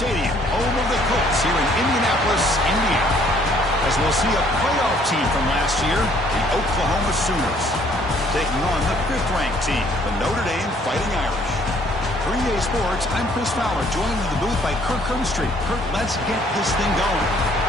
Stadium, home of the Colts here in Indianapolis, Indiana. As we'll see a playoff team from last year, the Oklahoma Sooners, taking on the 5th-ranked team, the Notre Dame Fighting Irish. For EA Sports, I'm Chris Fowler, joined in the booth by Kirk Herbstreit. Kirk, let's get this thing going.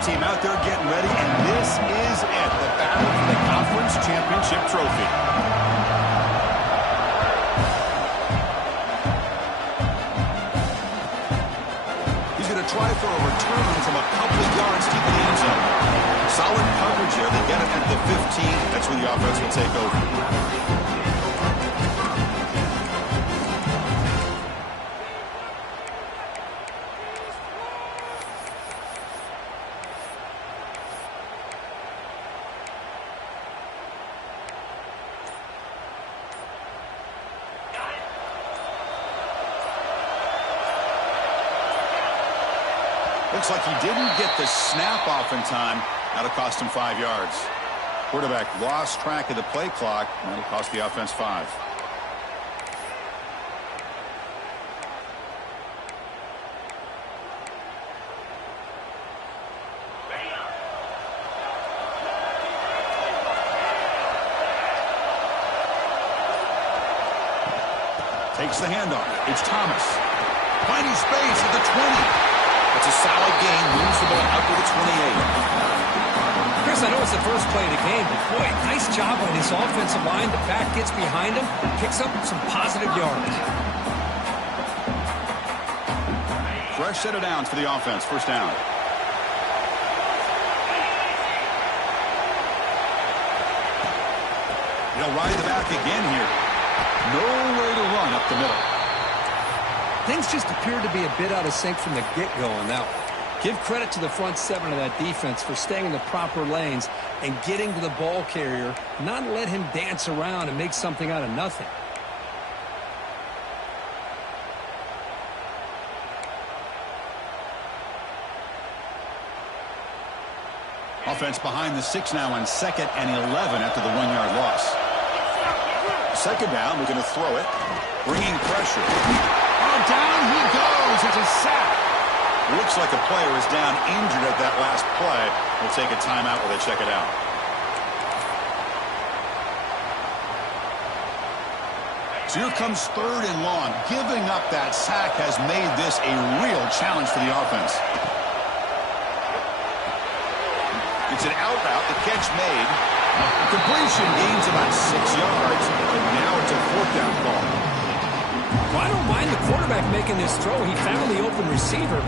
Team out there getting ready, and this is it, the battle for the conference championship trophy. He's going to try for a return from a couple of yards deep in the end zone. Solid coverage here. They get it at the 15. That's where the offense will take over. Looks like he didn't get the snap off in time. That'll cost him 5 yards. Quarterback lost track of the play clock. That'll cost the offense 5. Takes the handoff. It's Thomas. Finding space at the 20. It's a solid gain, moves the ball up to the 28. Chris, I know it's the first play of the game, but boy, nice job on this offensive line. The back gets behind him, picks up some positive yards. Fresh set of downs for the offense. First down. He'll ride the back again here. Nowhere to run up the middle. Things just appeared to be a bit out of sync from the get-go on that one. Give credit to the front 7 of that defense for staying in the proper lanes and getting to the ball carrier, not let him dance around and make something out of nothing. Offense behind the 6 now on 2nd and 11 after the 1-yard loss. Second down, we're going to throw it, bringing pressure. Oh, down he goes. It's a sack. Looks like a player is down injured at that last play. We'll take a timeout while they check it out. So here comes 3rd and long. Giving up that sack has made this a real challenge for the offense. It's an out route. The catch made. Completion gains about 6 yards. And now it's a 4th down call. Well, I don't mind the quarterback making this throw. He found the open receiver.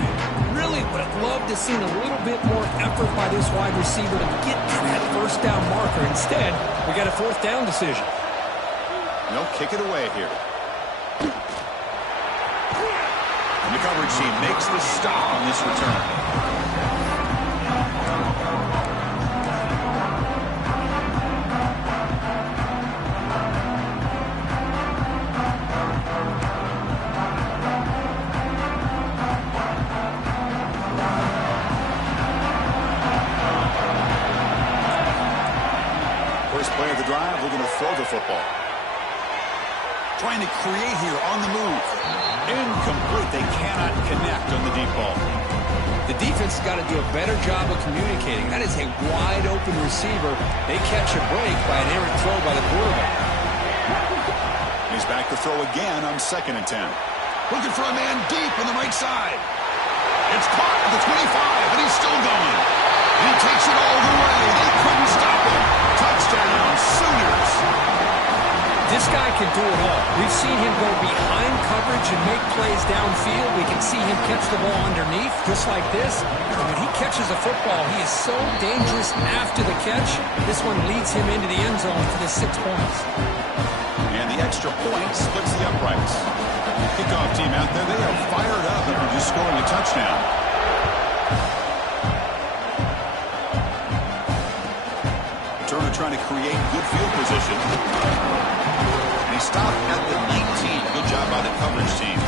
Really would have loved to see a little bit more effort by this wide receiver to get to that first down marker. Instead, we got a 4th down decision. They'll kick it away here. And the coverage team makes the stop on this return. Play of the drive, we're going to throw the football. Trying to create here on the move. Incomplete. They cannot connect on the deep ball. The defense has got to do a better job of communicating. That is a wide open receiver. They catch a break by an errant throw by the quarterback. He's back to throw again on 2nd and 10. Looking for a man deep on the right side. It's caught at the 25, and he's still going. He takes it all the way. They couldn't stop him. Touchdown, Sooners. This guy can do it all. We've seen him go behind coverage and make plays downfield. We can see him catch the ball underneath, just like this. And when he catches a football, he is so dangerous after the catch. This one leads him into the end zone for the 6 points. And the extra point splits the uprights. Kickoff team out there, they are fired up after just scoring a touchdown. Turner trying to create good field position. And he stopped at the 19. Good job by the coverage team.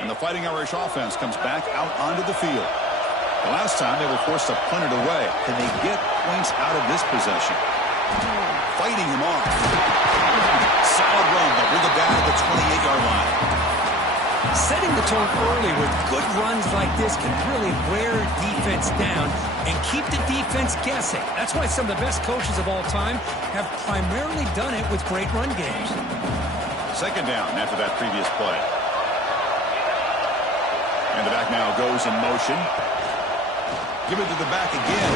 And the Fighting Irish offense comes back out onto the field. The last time they were forced to punt it away. Can they get points out of this possession? Fighting him off. Solid run, but with the bat at the 28-yard line. Setting the tone early with good runs like this can really wear defense down and keep the defense guessing. That's why some of the best coaches of all time have primarily done it with great run games. Second down after that previous play. And the back now goes in motion. Give it to the back again.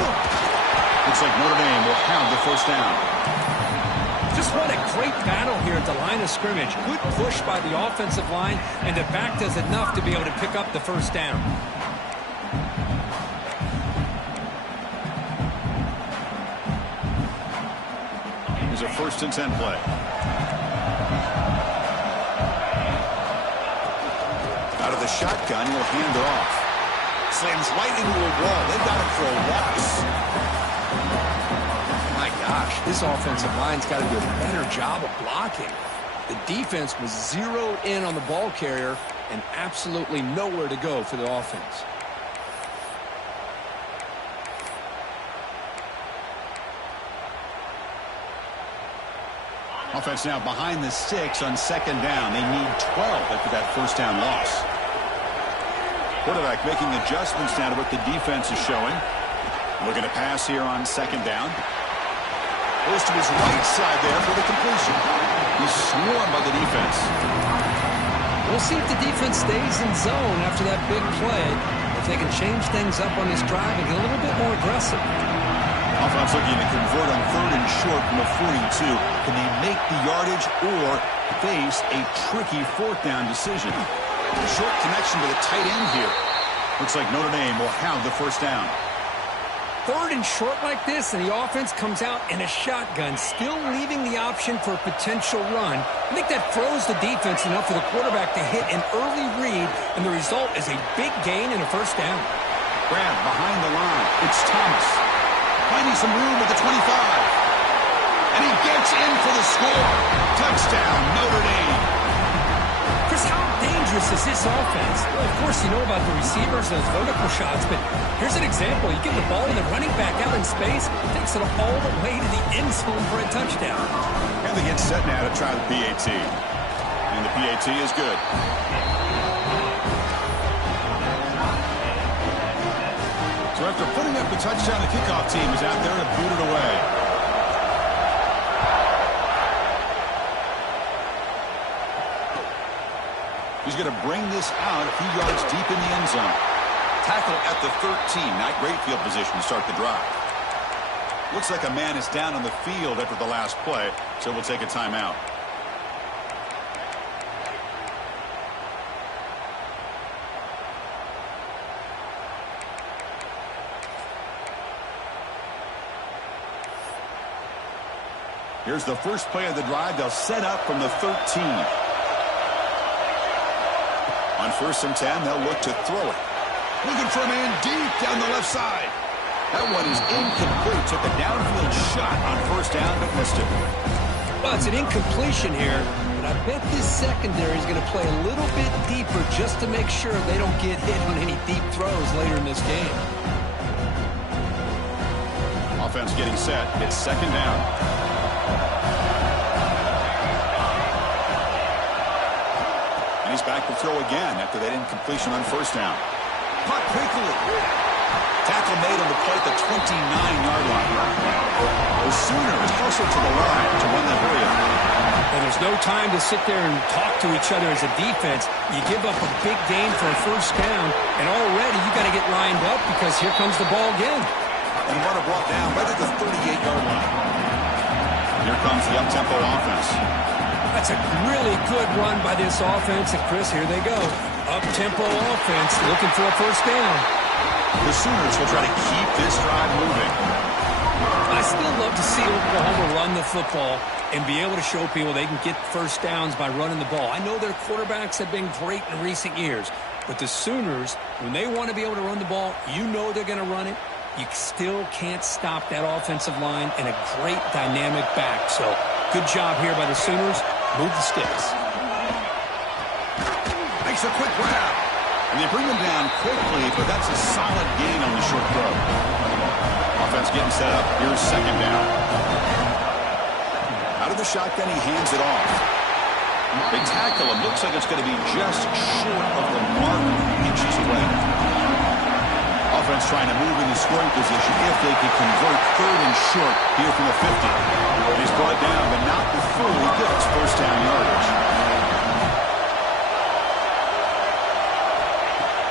Looks like Notre Dame will have the first down. Just what a great battle here at the line of scrimmage. Good push by the offensive line, and the back does enough to be able to pick up the first down. Here's a 1st and 10 play. Out of the shotgun, he'll hand it off. Slams right into a wall. They've got him for a loss. My gosh, this offensive line's got to do a better job of blocking. The defense was zeroed in on the ball carrier and absolutely nowhere to go for the offense. Offense now behind the 6 on 2nd down. They need 12 after that first down loss. Quarterback making adjustments now to what the defense is showing. Looking to pass here on 2nd down. Goes to his right side there for the completion. He's swarmed by the defense. We'll see if the defense stays in zone after that big play. If they can change things up on this drive and get a little bit more aggressive. Offense looking to convert on 3rd and short from the 42. Can they make the yardage or face a tricky 4th down decision? A short connection to the tight end here. Looks like Notre Dame will have the first down. 3rd and short like this, and the offense comes out in a shotgun, still leaving the option for a potential run. I think that throws the defense enough for the quarterback to hit an early read, and the result is a big gain and a first down. Grab behind the line. It's Thomas. Finding some room at the 25. And he gets in for the score. Touchdown, Notre Dame. Chris, how dangerous is this offense? Well, of course, you know about the receivers, those vertical shots, but here's an example. You get the ball and the running back out in space, takes it all the way to the end zone for a touchdown. And they get set now to try the PAT. And the PAT is good. So after putting up the touchdown, the kickoff team is out there to boot it away. He's going to bring this out a few yards deep in the end zone. Tackle at the 13. Not great field position to start the drive. Looks like a man is down on the field after the last play, so we'll take a timeout. Here's the first play of the drive. They'll set up from the 13. On 1st and 10, they'll look to throw it. Looking for a man deep down the left side. That one is incomplete. Took a downfield shot on 1st down, but missed it. Well, it's an incompletion here, but I bet this secondary is going to play a little bit deeper just to make sure they don't get hit on any deep throws later in this game. Offense getting set. It's 2nd down. back to throw again after that incompletion on first down. Caught quickly. Tackle made on the play at the 29-yard line. The Sooners hustle to the line to run the hurry up. And there's no time to sit there and talk to each other as a defense. You give up a big gain for a first down, and already you got to get lined up because here comes the ball again. And runner brought down right at the 38-yard line. Here comes the up-tempo offense. That's a really good run by this offense. And, Chris, here they go. Up-tempo offense looking for a first down. The Sooners will try to keep this drive moving. I still love to see Oklahoma run the football and be able to show people they can get first downs by running the ball. I know their quarterbacks have been great in recent years, but the Sooners, when they want to be able to run the ball, you know they're going to run it. You still can't stop that offensive line and a great dynamic back. So good job here by the Sooners. Move the sticks. Makes a quick grab. And they bring him down quickly, but that's a solid gain on the short throw. Offense getting set up. Here's second down. Out of the shotgun, he hands it off. They tackle him. Looks like it's going to be just short of the mark, inches away. Offense trying to move in the scoring position if they could convert third and short here from the 50. And he's brought down, but not before he gets first down yardage.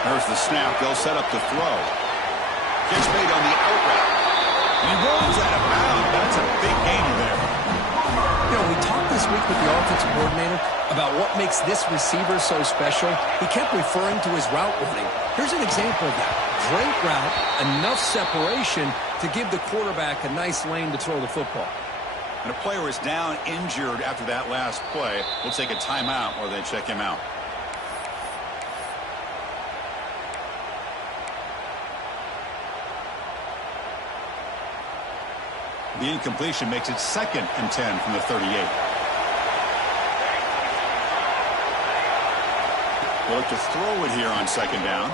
There's the snap. They'll set up the throw. Catch made on the out route. And he rolls out of bounds. That's a big gainer there. You know, we talked this week with the offensive coordinator about what makes this receiver so special. He kept referring to his route running. Here's an example of that. Great route, enough separation to give the quarterback a nice lane to throw the football. And a player is down injured after that last play. We'll take a timeout while they check him out. The incompletion makes it 2nd and 10 from the 38. They'll look to throw it here on second down.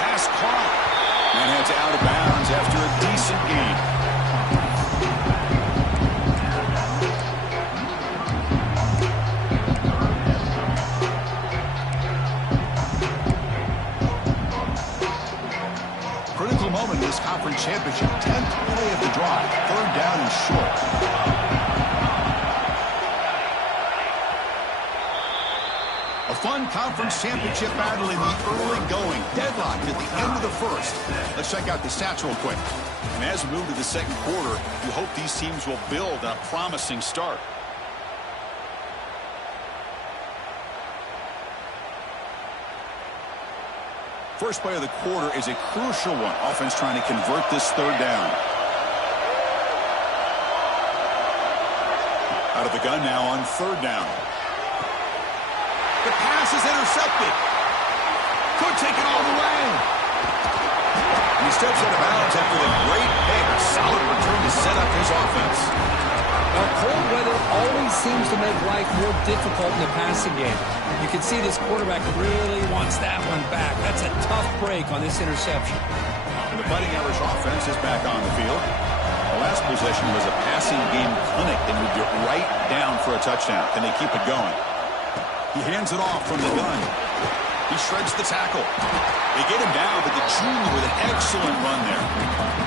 Pass caught. And heads out of bounds after a decent gain. Critical moment in this conference championship. 10th play of the drive. Third down and short. A fun conference championship battle in the early going. Deadlocked at the end of the first. Let's check out the stats real quick. And as we move to the second quarter, we hope these teams will build on a promising start. First play of the quarter is a crucial one. Offense trying to convert this third down. Out of the gun now on third down. The pass is intercepted. Could take it all the way. And he steps out of bounds after the great pick. A solid return to set up his offense. Now, cold weather always seems to make life more difficult in the passing game. You can see this quarterback really wants that one back. That's a tough break on this interception. And the Fighting Irish offense is back on the field. The last possession was a passing game clinic. They moved it right down for a touchdown. Can they keep it going? He hands it off from the gun. He shreds the tackle. They get him down, but the junior with an excellent run there.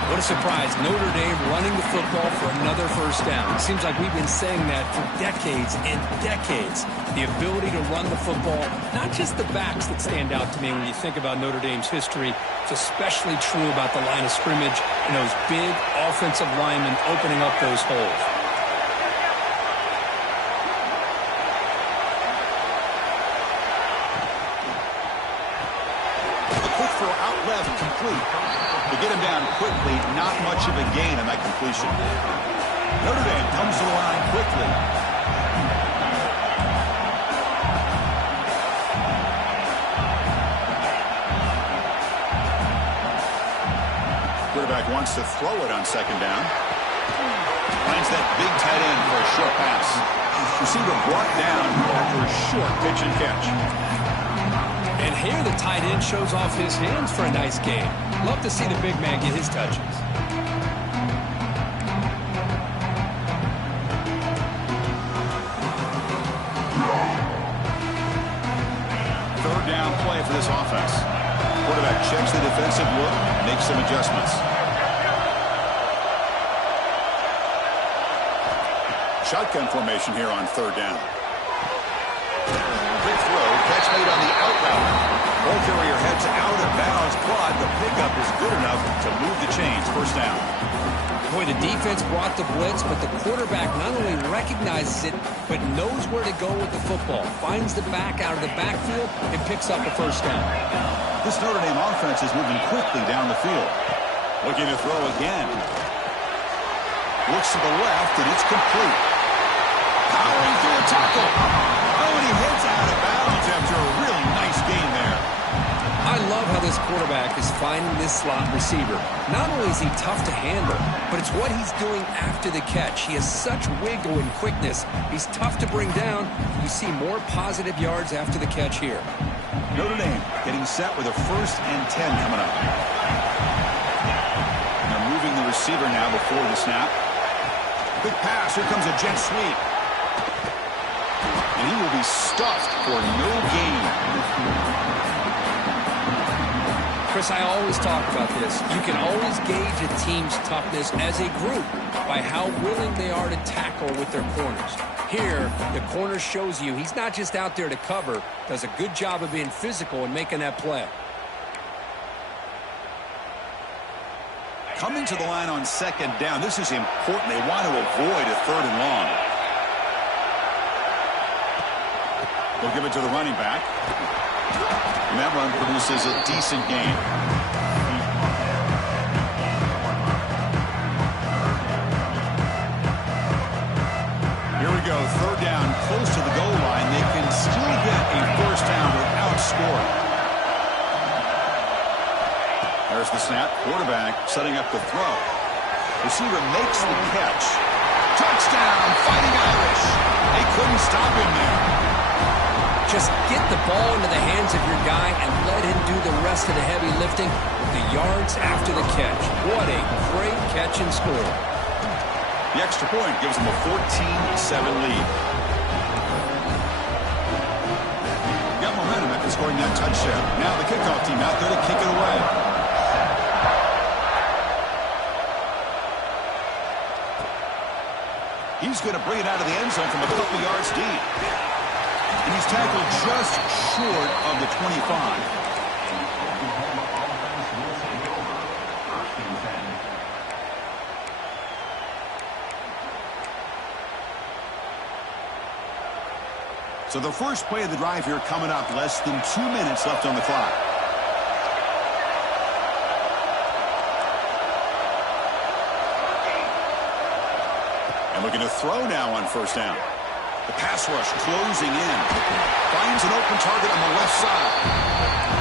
What a surprise. Notre Dame running the football for another first down. It seems like we've been saying that for decades and decades. The ability to run the football, not just the backs that stand out to me when you think about Notre Dame's history. It's especially true about the line of scrimmage and those big offensive linemen opening up those holes. Complete. To get him down quickly, not much of a gain on that completion. Notre Dame comes to the line quickly. Quarterback wants to throw it on second down. Finds that big tight end for a short pass. Receiver brought down after a short pitch and catch. And here the tight end shows off his hands for a nice game. Love to see the big man get his touches. down play for this offense. Quarterback checks the defensive look, makes some adjustments. Shotgun formation here on third down. Quick throw, catch made on the out route. Ball carrier heads out of bounds, but the pickup is good enough to move the chains. First down. Boy, the defense brought the blitz, but the quarterback not only recognizes it, but knows where to go with the football. Finds the back out of the backfield and picks up a first down. This Notre Dame offense is moving quickly down the field. Looking to throw again. Looks to the left, and it's complete. Powering through a tackle. Oh, and he heads out of bounds after a really nice gain there. I love how this quarterback is finding this slot receiver. Not only is he tough to handle, but it's what he's doing after the catch. He has such wiggle and quickness. He's tough to bring down. You see more positive yards after the catch here. Notre Dame getting set with a 1st and 10 coming up. And they're moving the receiver now before the snap. Quick pass. Here comes a jet sweep. And he will be stuffed for no gain. Chris, I always talk about this. You can always gauge a team's toughness as a group by how willing they are to tackle with their corners. Here, the corner shows you he's not just out there to cover, does a good job of being physical and making that play. Coming to the line on 2nd down, this is important. They want to avoid a 3rd and long. They'll give it to the running back. And that run produces a decent gain. Here we go, 3rd down, close to the goal line. They can still get a first down without scoring. There's the snap. Quarterback setting up the throw. Receiver makes the catch. Touchdown, Fighting Irish. They couldn't stop him there. Just get the ball into the hands of your guy and let him do the rest of the heavy lifting with the yards after the catch. What a great catch and score. The extra point gives them a 14-7 lead. Got momentum after scoring that touchdown. Now the kickoff team out there to kick it away. He's going to bring it out of the end zone from a couple yards deep. And he's tackled just short of the 25. So the first play of the drive here coming up, less than 2 minutes left on the clock. And looking to throw now on 1st down. The pass rush closing in. Finds an open target on the left side.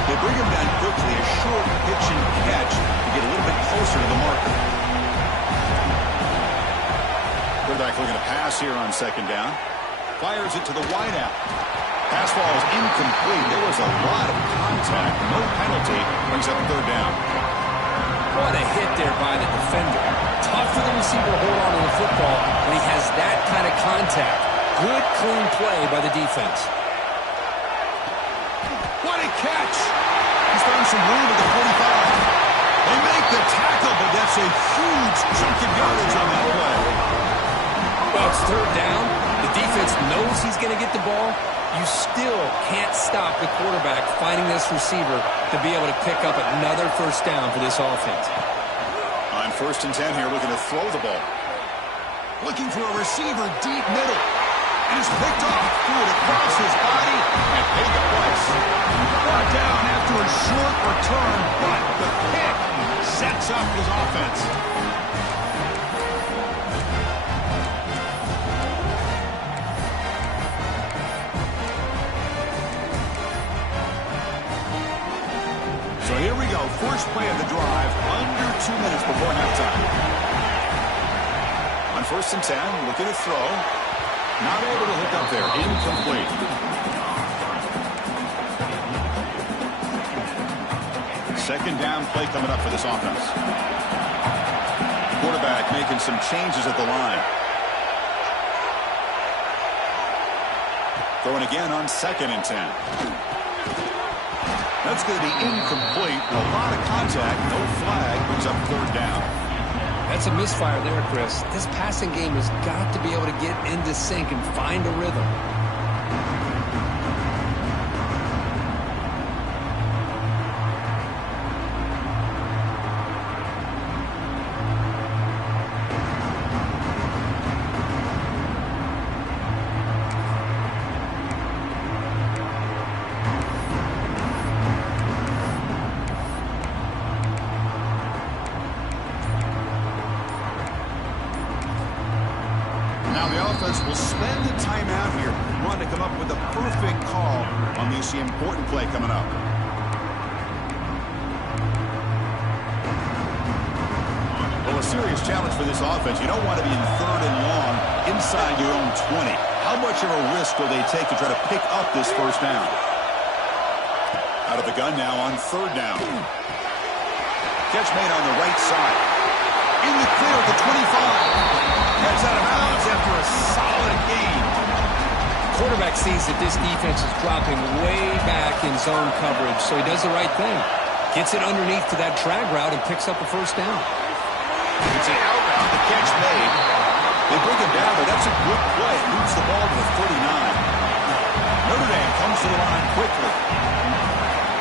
They bring him down quickly. A short pitch and catch to get a little bit closer to the marker. Quarterback looking to pass here on 2nd down. Fires it to the wideout. Pass ball is incomplete. There was a lot of contact. No penalty. Brings up 3rd down. What a hit there by the defender. Tough for the receiver to hold on to the football when he has that kind of contact. Good, clean play by the defense. What a catch! He's found some room at the 45. They make the tackle, but that's a huge chunk of yardage on that play. Well, it's 3rd down. The defense knows he's going to get the ball. You still can't stop the quarterback finding this receiver to be able to pick up another first down for this offense. On 1st and 10 here, looking to throw the ball. Looking for a receiver deep middle. And is picked off, threw it across his body, and paid the price. Brought down after a short return, but the pick sets up his offense. So here we go, first play of the drive, under 2 minutes before halftime. On 1st and 10, looking to throw. Not able to hook up there. Incomplete. Second down play coming up for this offense. Quarterback making some changes at the line. Throwing again on 2nd and 10. That's going to be incomplete. A lot of contact, no flag, brings up third down. That's a misfire there, Chris. This passing game has got to be able to get into sync and find a rhythm. Will spend the timeout here. Want to come up with a perfect call on this important play coming up. Well, a serious challenge for this offense. You don't want to be in third and long inside your own 20. How much of a risk will they take to try to pick up this first down? Out of the gun now on third down. Catch made on the right side. In the clear at the 25. Heads out of bounds after a solid gain. Quarterback sees that this defense is dropping way back in zone coverage, so he does the right thing. Gets it underneath to that drag route and picks up a first down. It's an out route. The catch made. They bring him down, but that's a good play. It moves the ball to the 39. Notre Dame comes to the line quickly.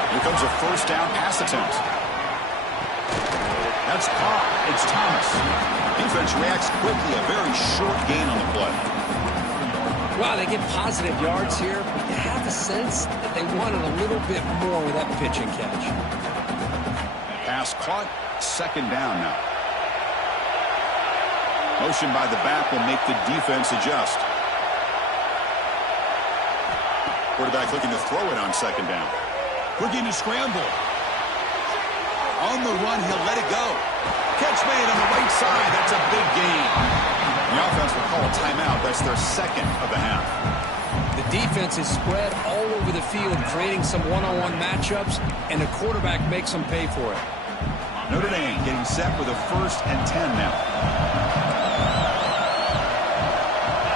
Here comes a first down pass attempt. That's caught. It's Thomas. Defense reacts quickly. A very short gain on the play. Wow, they get positive yards here, but you have the sense that they wanted a little bit more with that pitch and catch. Pass caught. Second down now. Motion by the back will make the defense adjust. Quarterback looking to throw it on second down. Looking to scramble. On the run, he'll let it go. Catch made on the right side. That's a big gain. The offense will call a timeout. That's their second of the half. The defense is spread all over the field, creating some one-on-one matchups, and the quarterback makes them pay for it. Notre Dame getting set with a 1st and 10 now.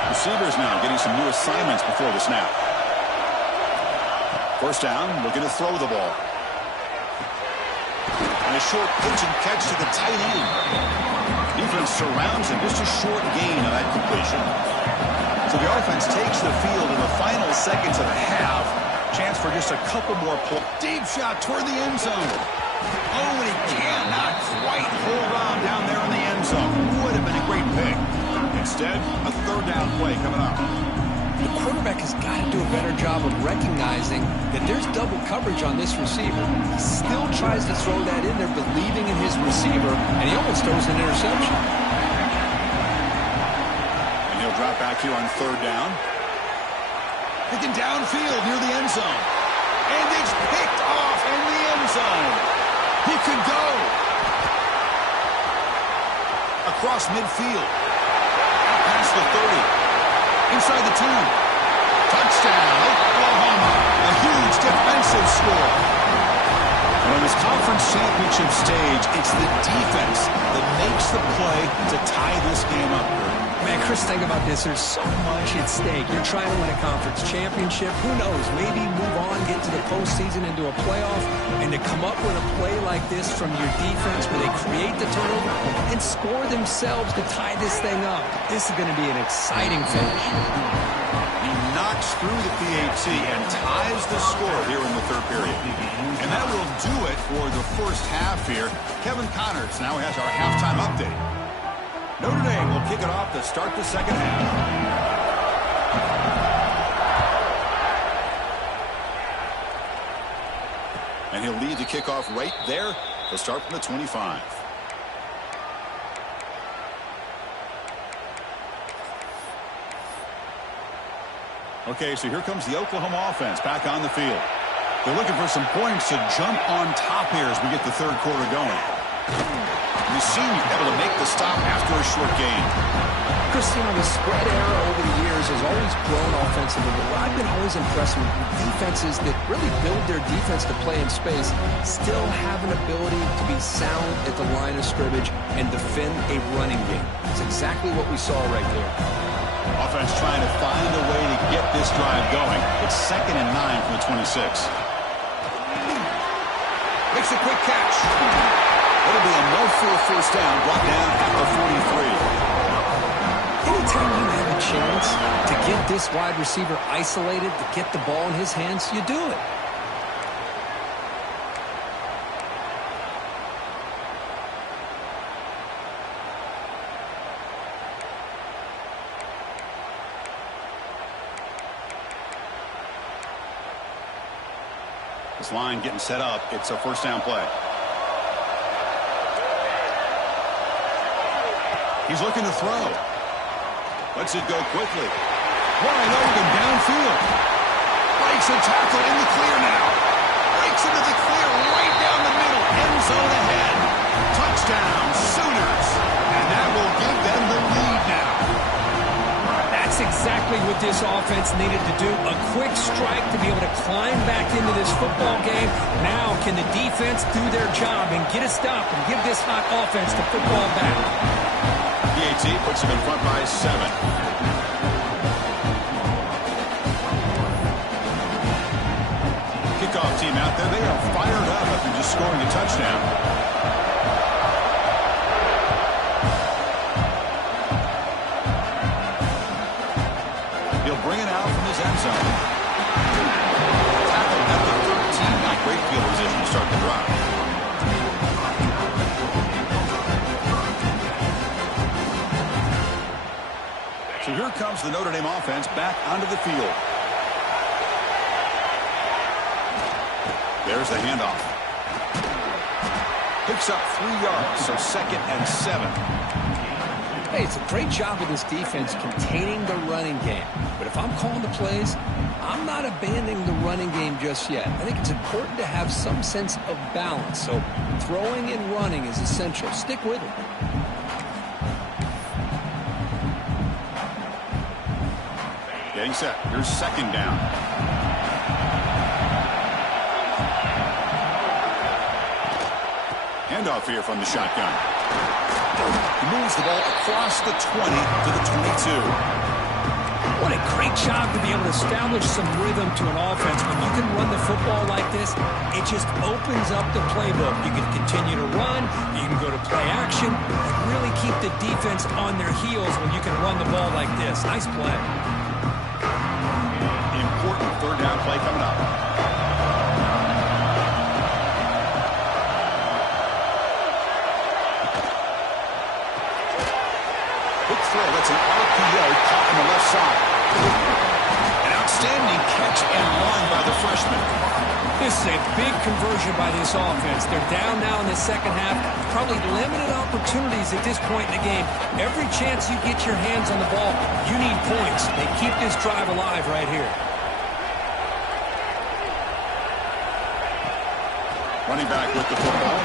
Receivers now getting some new assignments before the snap. First down, looking to throw the ball. And a short pitch and catch to the tight end. Defense surrounds him. Just a short gain on that completion. So the offense takes the field in the final seconds of the half. Chance for just a couple more plays. Deep shot toward the end zone. Oh, and he cannot quite hold on down there in the end zone. Would have been a great pick. Instead, a third down play coming up. The quarterback has got to do a better job of recognizing that there's double coverage on this receiver. He still tries to throw that in there, believing in his receiver, and he almost throws an interception. And he'll drop back here on third down. Picking downfield near the end zone. And it's picked off in the end zone. He could go. Across midfield. Out past the 30. Inside the 10. Touchdown, Oklahoma. A huge defensive score. And on this conference championship stage, it's the defense that makes the play to tie this game up. Man, Chris, think about this. There's so much at stake. You're trying to win a conference championship. Who knows? Maybe move on, get to the postseason, into a playoff, and to come up with a play like this from your defense where they create the turnover and score themselves to tie this thing up. This is going to be an exciting finish. He knocks through the PAT and ties the score here in the third period. And that will do it for the first half here. Kevin Connors now has our halftime update. Notre Dame will kick it off to start the second half. And he'll lead the kickoff right there. He'll start from the 25. Okay, so here comes the Oklahoma offense back on the field. They're looking for some points to jump on top here as we get the third quarter going. The senior able to make the stop after a short gain. Christine, the spread era over the years has always grown offensively, but what I've been always impressed with defenses that really build their defense to play in space still have an ability to be sound at the line of scrimmage and defend a running game. It's exactly what we saw right there. Offense trying to find a way to get this drive going. It's 2nd and 9 from the 26. Makes a quick catch. It'll be enough for a first down, brought down at the 43. Anytime you have a chance to get this wide receiver isolated, to get the ball in his hands, you do it. This line getting set up. It's a first down play. He's looking to throw. Lets it go quickly. Wide open downfield. Breaks a tackle in the clear now. Breaks into the clear right down the middle. End zone ahead. Touchdown, Sooners. And that will give them the lead now. That's exactly what this offense needed to do. A quick strike to be able to climb back into this football game. Now can the defense do their job and get a stop and give this hot offense the football back? PAT puts them in front by 7. Kickoff team out there. They are fired up after just scoring a touchdown. He'll bring it out from his end zone. Tackle at the 13. Not great field position to start the drive. So here comes the Notre Dame offense back onto the field. There's the handoff. Picks up 3 yards, so 2nd and 7. Hey, it's a great job of this defense containing the running game. But if I'm calling the plays, I'm not abandoning the running game just yet. I think it's important to have some sense of balance. So throwing and running is essential. Stick with it. Getting set. Here's 2nd down. Handoff here from the shotgun. He moves the ball across the 20 to the 22. What a great job to be able to establish some rhythm to an offense. When you can run the football like this, it just opens up the playbook. You can continue to run. You can go to play action. And really keep the defense on their heels when you can run the ball like this. Nice play. Important 3rd down play coming up. Big throw. That's an RPO caught on the left side. An outstanding catch and run by the freshman. This is a big conversion by this offense. They're down now in the second half. Probably limited opportunities at this point in the game. Every chance you get your hands on the ball, you need points. They keep this drive alive right here. Running back with the football.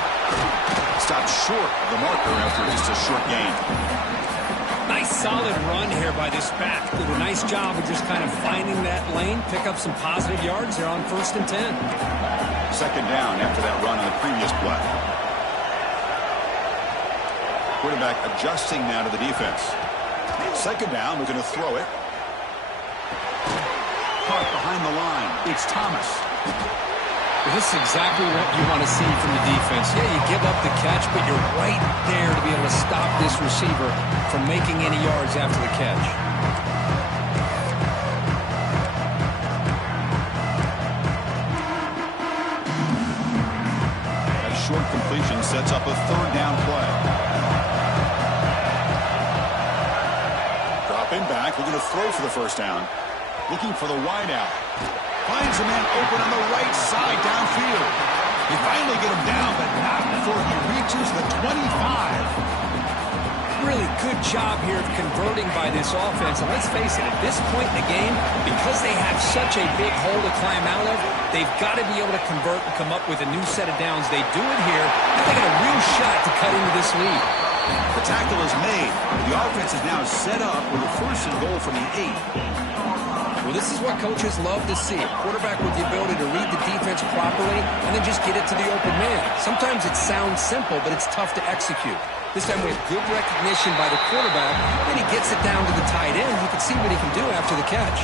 Stopped short of the marker after just a short gain. Nice solid run here by this back. Did a nice job of just kind of finding that lane, pick up some positive yards there on 1st and 10. 2nd down after that run on the previous play. Quarterback adjusting now to the defense. 2nd down, we're going to throw it. Caught behind the line. It's Thomas. This is exactly what you want to see from the defense. Yeah, you give up the catch, but you're right there to be able to stop this receiver from making any yards after the catch. That short completion sets up a 3rd down play. Dropping back, we're going to throw for the first down. Looking for the wide out. Finds a man open on the right side downfield. You finally get him down, but not before he reaches the 25. Really good job here of converting by this offense. And let's face it, at this point in the game, because they have such a big hole to climb out of, they've got to be able to convert and come up with a new set of downs. They do it here, and they got a real shot to cut into this lead. The tackle is made. The offense is now set up with a 1st and goal from the 8. Well, this is what coaches love to see. A quarterback with the ability to read the defense properly and then just get it to the open man. Sometimes it sounds simple, but it's tough to execute. This time with good recognition by the quarterback, then he gets it down to the tight end. You can see what he can do after the catch.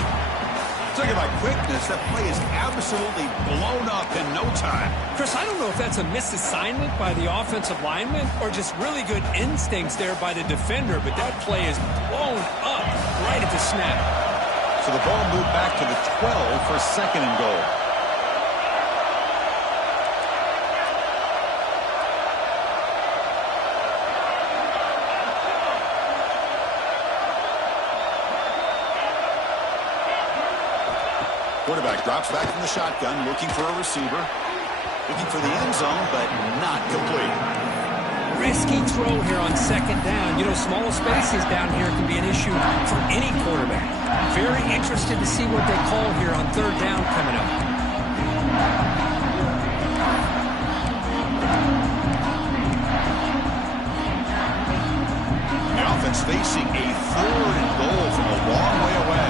Talking about quickness, that play is absolutely blown up in no time. Chris, I don't know if that's a misassignment by the offensive lineman or just really good instincts there by the defender, but that play is blown up right at the snap. So the ball moved back to the 12 for second and goal. Quarterback drops back from the shotgun, looking for a receiver. Looking for the end zone, but not complete. Risky throw here on second down. You know, small spaces down here can be an issue for any quarterback. Very interested to see what they call here on third down coming up. The offense facing a third and goal from a long way away.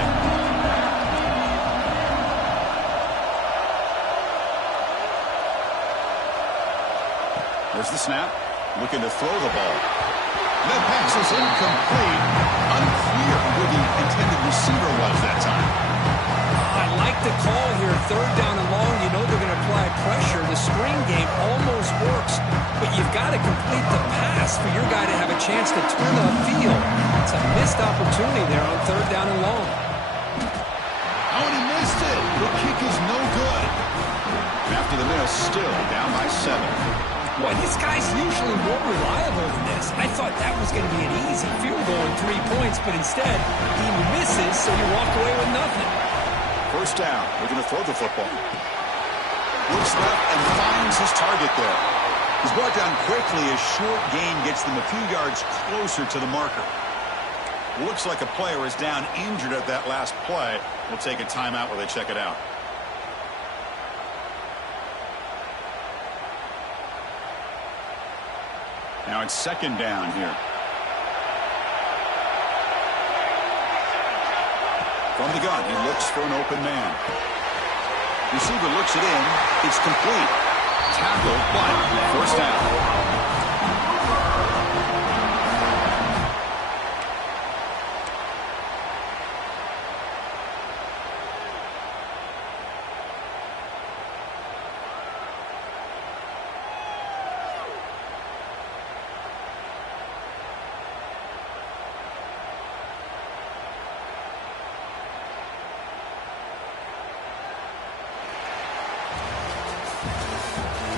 There's the snap. Looking to throw the ball. That pass is incomplete. Unclear who the intended receiver was that time. I like the call here. Third down and long. You know they're going to apply pressure. The screen game almost works, but you've got to complete the pass for your guy to have a chance to turn the field. It's a missed opportunity there on third down and long. Oh, and he missed it. The kick is no good. After the miss, still down by 7. Boy, this guy's usually more reliable than this. I thought that was going to be an easy field goal and 3 points, but instead, he misses, so you walk away with nothing. First down. We're going to throw the football. Looks left and finds his target there. He's brought down quickly. A short gain gets them a few yards closer to the marker. Looks like a player is down injured at that last play. We'll take a timeout while they check it out. Now it's second down here. From the gun, he looks for an open man. Receiver looks it in. It's complete. Tackled, but first down.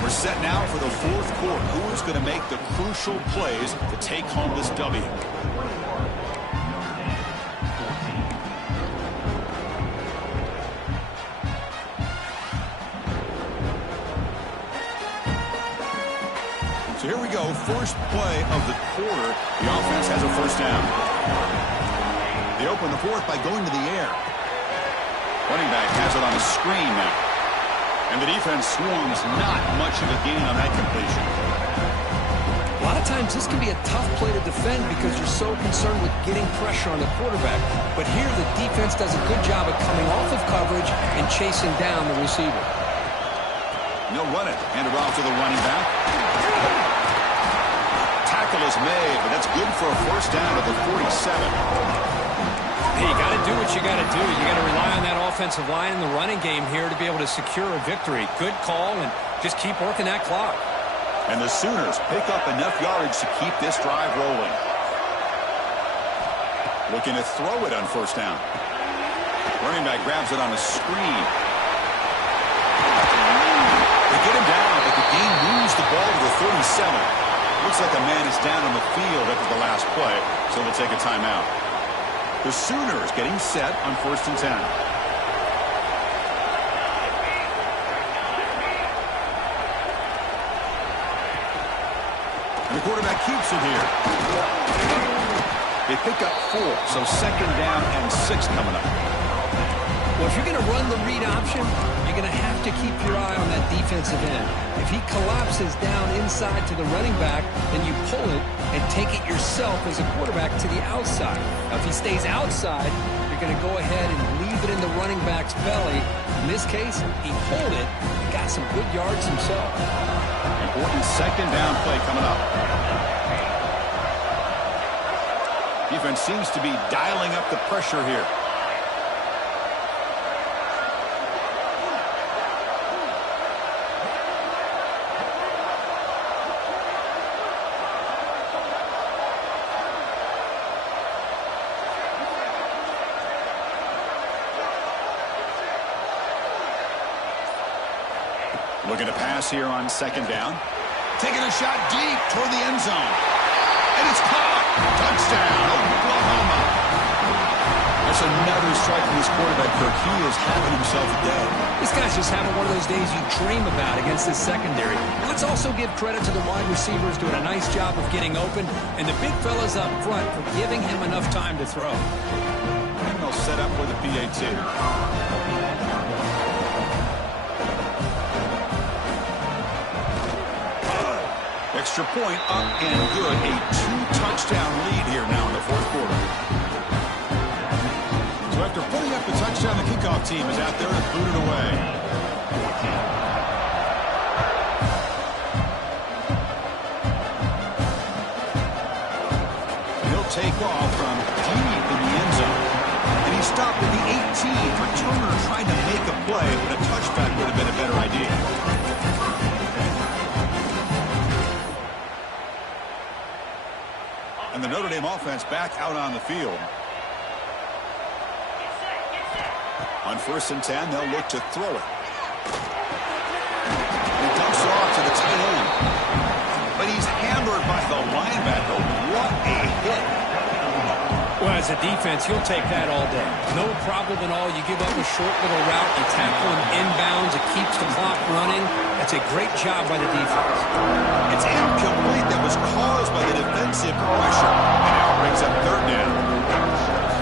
We're set now for the fourth quarter. Who is going to make the crucial plays to take home this W? So here we go. First play of the quarter. The offense has a first down. They open the fourth by going to the air. Running back has it on a screen now. And the defense swarms, not much of a gain on that completion. A lot of times this can be a tough play to defend because you're so concerned with getting pressure on the quarterback. But here the defense does a good job of coming off of coverage and chasing down the receiver. And they'll run it. Hand it off to the running back. Tackle is made, but that's good for a first down at the 47. Hey, you got to do what you got to do. You got to rely on that offensive line in the running game here to be able to secure a victory. Good call, and just keep working that clock. And the Sooners pick up enough yardage to keep this drive rolling. Looking to throw it on first down. Running back grabs it on a screen. They get him down, but the game moves the ball to the 37. Looks like a man is down on the field after the last play, so they'll take a timeout. The Sooners getting set on 1st and 10. And the quarterback keeps it here. They pick up 4, so second down and 6 coming up. Well, if you're going to run the read option, you're going to have to keep your eye on that defensive end. If he collapses down inside to the running back, then you pull it and take it yourself as a quarterback to the outside. Now, if he stays outside, you're going to go ahead and leave it in the running back's belly. In this case, he pulled it and got some good yards himself. Important second down play coming up. Defense seems to be dialing up the pressure here. Looking to pass here on second down. Taking a shot deep toward the end zone. And it's caught. Touchdown, Oklahoma. That's another strike from this quarterback, Kirk. He is having himself a day. This guy's just having one of those days you dream about against this secondary. Let's also give credit to the wide receivers doing a nice job of getting open, and the big fellas up front for giving him enough time to throw. And they'll set up with a PAT. Extra point up and good. A 2-touchdown lead here now in the fourth quarter. So after putting up the touchdown, the kickoff team is out there to boot it away. He'll take off from deep in the end zone. And he stopped at the 18. Returner trying to make a play, but a touchback would have been a better idea. And the Notre Dame offense back out on the field. On 1st and 10, they'll look to throw it. He dumps it off to the tight end. But he's hammered by the linebacker. What a hit. Well, as a defense, you'll take that all day. No problem at all. You give up a short little route. You tackle him inbounds. It keeps the clock running. That's a great job by the defense. It's incomplete. That was caused by the defensive pressure. And now it brings up third down.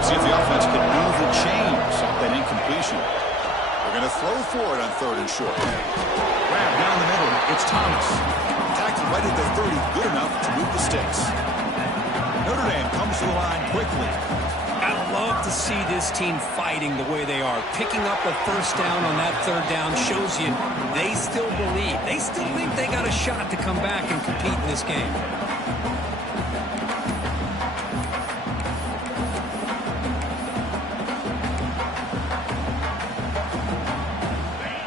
See if the offense can move the chains off that incompletion. They're going to throw for it on 3rd and short. Grab down the middle. It's Thomas. Tackled right at the 30. Good enough to move the sticks. Notre Dame comes to the line quickly. I love to see this team fighting the way they are. Picking up a first down on that 3rd down shows you they still believe. They still think they got a shot to come back and compete in this game.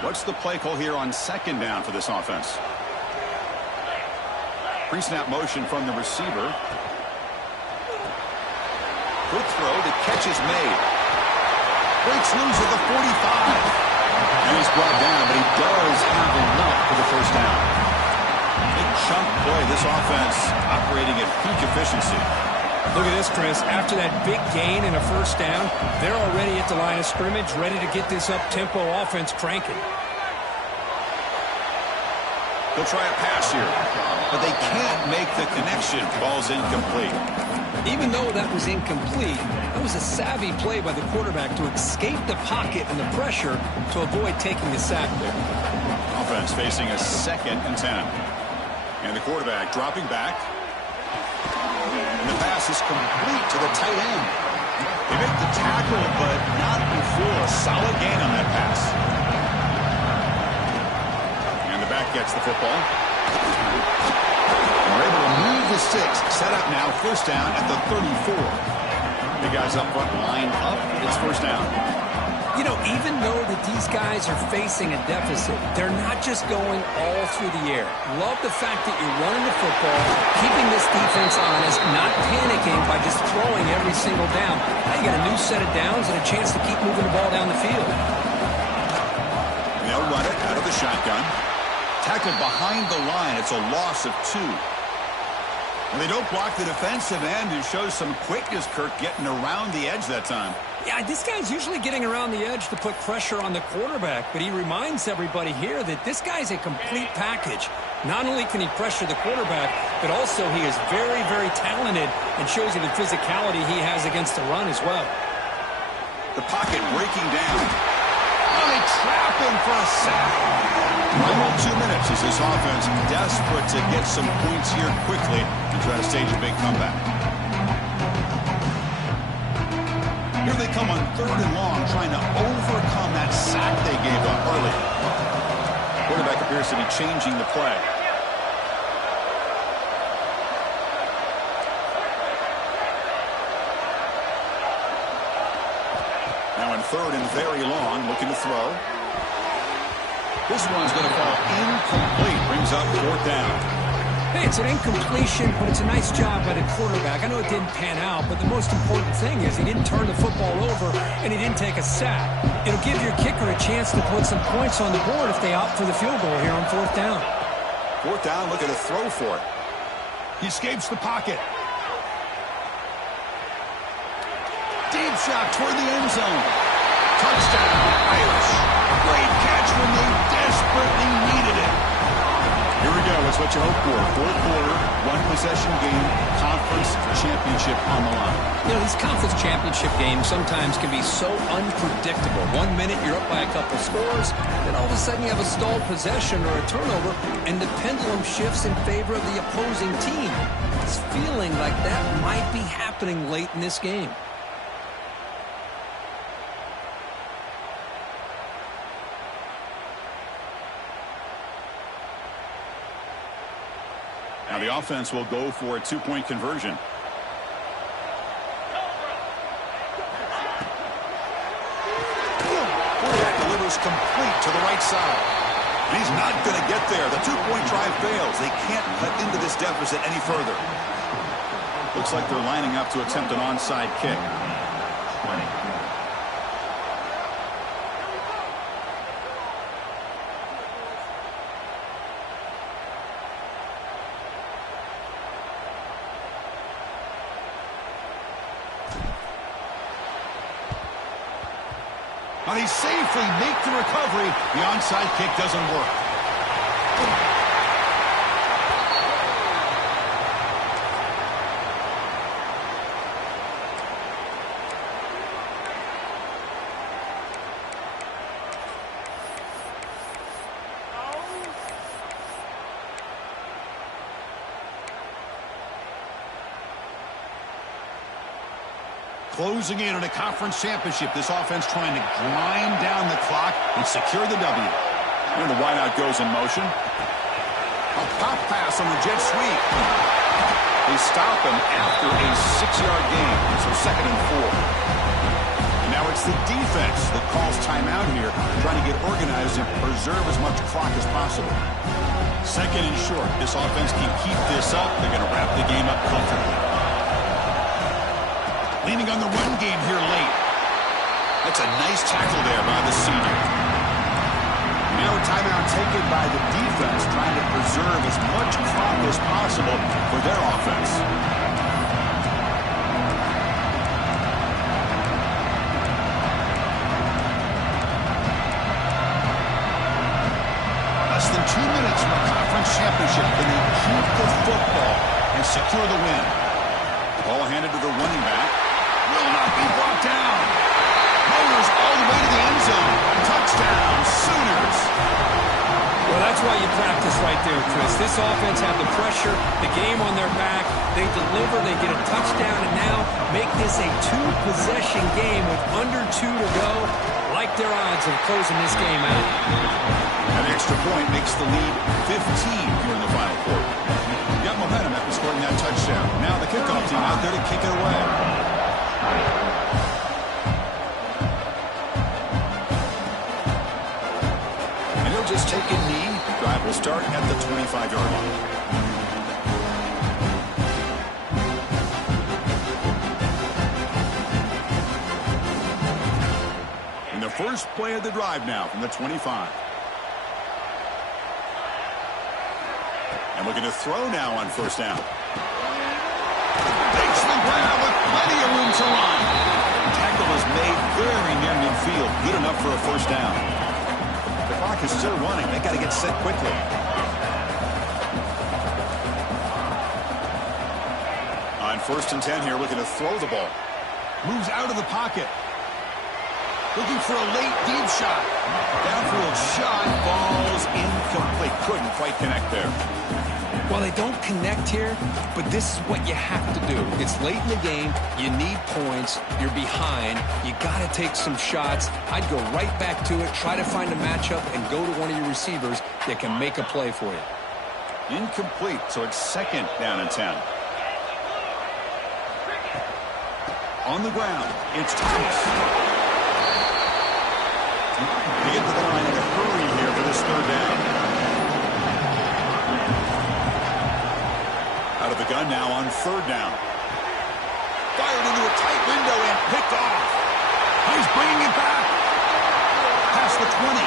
What's the play call here on 2nd down for this offense? Pre-snap motion from the receiver. Quick throw, the catch is made. Breaks loose at the 45. And he's brought down, but he does have enough for the first down. Big chunk play, this offense operating at peak efficiency. Look at this, Chris. After that big gain and a first down, they're already at the line of scrimmage, ready to get this up-tempo offense cranking. They'll try a pass here, but they can't make the connection. Ball's incomplete. Even though that was incomplete, that was a savvy play by the quarterback to escape the pocket and the pressure to avoid taking the sack there. Offense facing a 2nd and 10. And the quarterback dropping back. And the pass is complete to the tight end. They make the tackle, but not before a solid gain on that pass. And the back gets the football. We're able to move the sticks. Set up now, first down at the 34. The guys up front line up. It's first down. You know, even though that these guys are facing a deficit, they're not just going all through the air. Love the fact that you're running the football, keeping this defense honest, not panicking by just throwing every single down. Now you got a new set of downs and a chance to keep moving the ball down the field. They'll run it out of the shotgun. Tackled behind the line. It's a loss of 2. And they don't block the defensive end, who shows some quickness, Kirk, getting around the edge that time. Yeah, this guy's usually getting around the edge to put pressure on the quarterback, but he reminds everybody here that this guy's a complete package. Not only can he pressure the quarterback, but also he is very, very talented and shows you the physicality he has against the run as well. The pocket breaking down. Oh, they trap him for a sack. Final 2 minutes as this offense desperate to get some points here quickly and try to stage a big comeback. Here they come on 3rd and long, trying to overcome that sack they gave up early. Quarterback appears to be changing the play. Now in 3rd and very long, looking to throw. This one's going to fall incomplete. Brings up 4th down. Hey, it's an incompletion, but it's a nice job by the quarterback. I know it didn't pan out, but the most important thing is he didn't turn the football over and he didn't take a sack. It'll give your kicker a chance to put some points on the board if they opt for the field goal here on 4th down. 4th down, looking to throw for it. He escapes the pocket. Deep shot toward the end zone. Touchdown, Irish. Great catch when they desperately needed it. Here we go. That's what you hope for. 4th quarter, one-possession game, conference championship on the line. You know, these conference championship games sometimes can be so unpredictable. 1 minute you're up by a couple scores, then all of a sudden you have a stalled possession or a turnover, and the pendulum shifts in favor of the opposing team. It's feeling like that might be happening late in this game. Now the offense will go for a 2-point conversion. Quarterback delivers complete to the right side. And he's not going to get there. The 2-point try fails. They can't cut into this deficit any further. Looks like they're lining up to attempt an onside kick. And they safely make the recovery. The onside kick doesn't work. Closing in on a conference championship, this offense trying to grind down the clock and secure the W. And the wideout goes in motion. A pop pass on the jet sweep. They stop him after a 6-yard gain, so 2nd and 4. And now it's the defense that calls timeout here, trying to get organized and preserve as much clock as possible. 2nd and short. This offense can keep this up. They're going to wrap the game up comfortably. Leaning on the run game here late. That's a nice tackle there by the senior. Now a timeout taken by the defense, trying to preserve as much clock as possible for their offense. Less than 2 minutes from a conference championship. Can they keep the football and secure the win? Ball handed to the running back. Will not be brought down. Motors all the way to the end zone. Touchdown, Sooners. Well, that's why you practice right there, Chris. This offense had the pressure, the game on their back. They deliver, they get a touchdown, and now make this a 2-possession game with under 2 to go. Like their odds of closing this game out. An extra point makes the lead 15 here in the final quarter. Got momentum after scoring that touchdown. Now the kickoff team out there to kick it away. And he'll just take a knee. Drive will start at the 25-yard line. And the first play of the drive now from the 25. And looking to throw now on 1st down. Takes the grab with plenty of room to run. Tackle is made very near midfield. Good enough for a 1st down. The clock is still running. They got to get set quickly. On 1st and 10 here, looking to throw the ball. Moves out of the pocket. Looking for a late deep shot. Downfield shot. Ball's incomplete. Couldn't quite connect there. Well, they don't connect here, but this is what you have to do. It's late in the game. You need points. You're behind. You got to take some shots. I'd go right back to it, try to find a matchup, and go to one of your receivers that can make a play for you. Incomplete, so it's 2nd down and 10. On the ground, it's Thomas. They get to the line in a hurry here for this 3rd down. of the gun now on 3rd down. Fired into a tight window and picked off. He's bringing it back. Past the 20.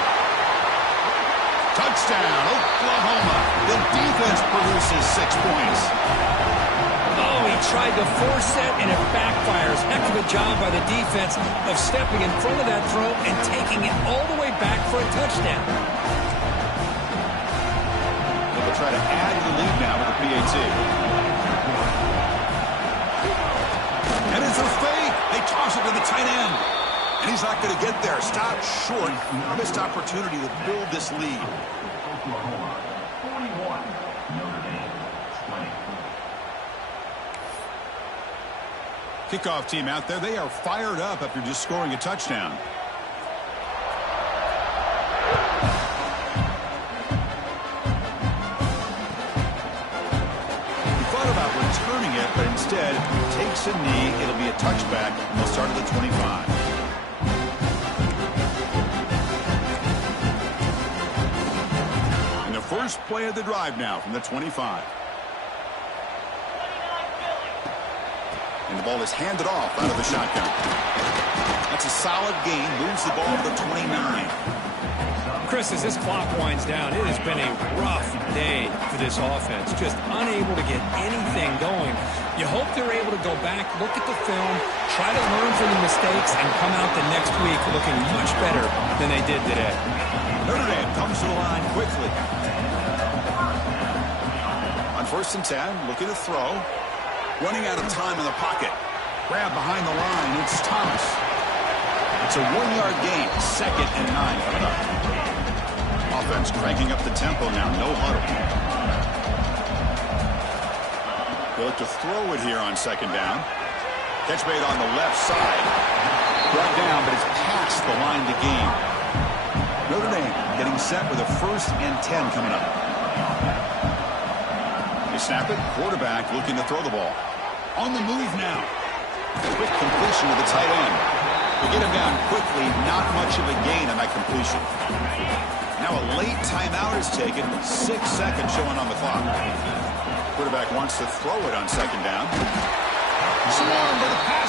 Touchdown, Oklahoma. The defense produces 6 points. Oh, he tried to force it, and it backfires. Heck of a job by the defense of stepping in front of that throw and taking it all the way back for a touchdown. They'll try to add to the lead now with the PAT. And it's a fake. They toss it to the tight end. And he's not going to get there. Stopped short. Missed opportunity to build this lead. Kickoff team out there. They are fired up after just scoring a touchdown. He thought about returning it, but instead takes a knee. It'll be a touchback. And they'll start at the 25. And the first play of the drive now from the 25. And the ball is handed off out of the shotgun. That's a solid gain. Moves the ball to the 29. Chris, as this clock winds down, it has been a rough day for this offense. Just unable to get anything going. You hope they're able to go back, look at the film, try to learn from the mistakes, and come out the next week looking much better than they did today. Notre Dame comes to the line quickly. On 1st and 10, looking to throw. Running out of time in the pocket. Grab behind the line. It's Thomas. It's a 1-yard gain. 2nd and 9 coming up. Offense cranking up the tempo now. No huddle. They look to throw it here on 2nd down. Catch made on the left side. Brought down, but it's past the line to gain. Notre Dame getting set with a 1st and 10 coming up. They snap it. Quarterback looking to throw the ball. On the move now. Quick completion to the tight end. They get him down quickly. Not much of a gain on that completion. Now a late timeout is taken. 6 seconds showing on the clock. Quarterback wants to throw it on 2nd down. Swarmed by the pass